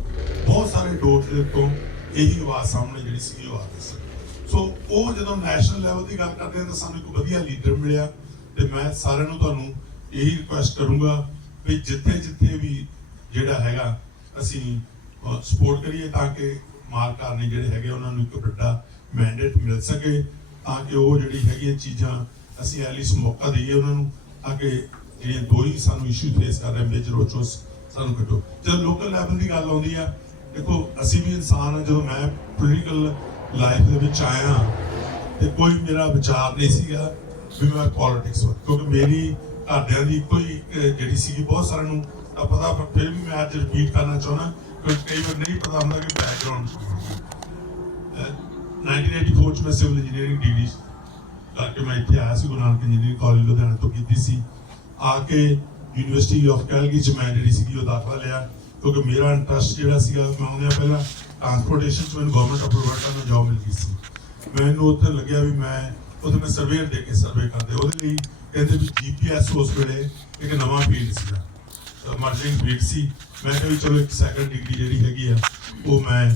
ਬਹੁਤ ਸਾਰੇ ਡੋਰ ਦੇ ਤੋਂ ਇਹੀ ਆਵਾਜ਼ ਸਾਹਮਣੇ ਜਿਹੜੀ ਸੀ ਉਹ ਆ ਰਹੀ ਸੀ। ਸੋ ਉਹ ਜਦੋਂ ਨੈਸ਼ਨਲ ਲੈਵਲ ਦੀ ਗੱਲ ਕਰਦੇ ਹਾਂ ਤਾਂ ਸਾਨੂੰ ਇੱਕ ਵਧੀਆ ਲੀਡਰ ਮਿਲਿਆ। ਤੇ ਮੈਂ ਸਾਰਿਆਂ ਨੂੰ ਤੁਹਾਨੂੰ ਇਹੀ ਰਿਕੁਐਸਟ ਕਰੂੰਗਾ ਵੀ ਜਿੱਥੇ ਜਿੱਥੇ ਵੀ ਜਿਹੜਾ ਹੈਗਾ, ਅਸੀਂ ਸਪੋਰਟ ਕਰੀਏ ਤਾਂ ਕਿ ਮਾਲਕਾਂ ਨੇ ਜਿਹੜੇ ਹੈਗੇ, ਉਹਨਾਂ ਨੂੰ ਇੱਕ ਵੱਡਾ ਮੈਂਡੇਟ ਮਿਲ ਸਕੇ, ਤਾਂ ਕਿ ਉਹ ਜਿਹੜੀ ਹੈਗੀਆਂ ਚੀਜ਼ਾਂ ਅਸੀਂ ਐਲੀਸ ਮੌਕਾ ਦਈਏ ਉਹਨਾਂ ਨੂੰ ਤਾਂ ਕਿ ਜਿਹੜੀਆਂ ਦੋ ਹੀ ਸਾਨੂੰ ਇਸ਼ੂ ਫੇਸ ਕਰ ਰਹੇ ਮੇਜਰ ਉਹ ਚੋਂ ਸਾਨੂੰ ਕੱਢੋ। ਜਦੋਂ ਲੋਕਲ ਲੈਵਲ ਦੀ ਗੱਲ ਆਉਂਦੀ ਆ, ਦੇਖੋ, ਅਸੀਂ ਵੀ ਇਨਸਾਨ ਆ, ਜਦੋਂ ਮੈਂ ਪੋਲੀਟੀਕਲ ਲਾਈਫ ਦੇ ਵਿੱਚ ਆਇਆ, ਤੇ ਕੋਈ ਮੇਰਾ ਵਿਚਾਰ ਨਹੀਂ ਸੀਗਾ ਵੀ ਮੈਂ ਪੋਲਿਟਿਕਸ ਕਿਉਂਕਿ ਮੇਰੀ ਘਰਦਿਆਂ ਦੀ ਕੋਈ ਜਿਹੜੀ ਸੀਗੀ, ਬਹੁਤ ਸਾਰਿਆਂ ਨੂੰ ਤਾਂ ਪਤਾ, ਪਰ ਫਿਰ ਵੀ ਮੈਂ ਅੱਜ ਰਿਪੀਟ ਕਰਨਾ ਚਾਹੁੰਦਾ, ਕਿਉਂਕਿ ਕਈ ਵਾਰ ਨਹੀਂ ਪਤਾ ਹੁੰਦਾ ਕਿ ਬੈਕਗ੍ਰਾਉਂਡ 1984 ਚ ਮੈਂ ਸਿਵਲ ਇੰਜੀਨੀਅਰਿੰਗ ਡਿਗਰੀ ਕਿ ਮੈਂ ਇੱਥੇ ਆਇਆ ਸੀ ਗੁਰੂ ਨਾਨਕ ਇੰਜੀਨੀਅਰਿੰਗ ਕਾਲਜ ਲੁਧਿਆਣਾ ਤੋਂ ਕੀਤੀ ਸੀ। ਆ ਕੇ ਯੂਨੀਵਰਸਿਟੀ ਆਫ ਕੈਲਗਰੀ ਚ ਮੈਂ ਜਿਹੜੀ ਸੀਗੀ ਉਹ ਦਾਖਲਾ ਲਿਆ। ਕਿਉਂਕਿ ਮੇਰਾ ਇੰਟਰਸਟ ਜਿਹੜਾ ਸੀਗਾ, ਮੈਂ ਆਉਂਦਿਆਂ ਪਹਿਲਾਂ ਟਰਾਂਸਪੋਰਟੇਸ਼ਨ ਚ ਮੈਨੂੰ ਗਵਰਨਮੈਂਟ ਆਫ ਅਲਬਰਟਾ ਨੂੰ ਜੌਬ ਮਿਲ ਗਈ ਸੀ। ਮੈਨੂੰ ਉੱਥੇ ਲੱਗਿਆ ਵੀ ਮੈਂ, ਉੱਥੇ ਮੈਂ ਸਰਵੇਅਰ ਦੇ ਕੇ ਸਰਵੇ ਕਰਦੇ। ਉਹਦੇ ਲਈ ਕਹਿੰਦੇ ਵੀ ਜੀਪੀਐਸ ਉਸ ਵੇਲੇ ਇੱਕ ਨਵਾਂ ਫੀਲਡ ਸੀਗਾ। ਮਰਜਿੰਗ ਫੀਲਡ ਸੀ। ਮੈਂ ਕਿਹਾ ਵੀ ਚਲੋ ਇੱਕ ਸੈਕੰਡ ਡਿਗਰੀ ਜਿਹੜੀ ਹੈਗੀ ਆ, ਉਹ ਮੈਂ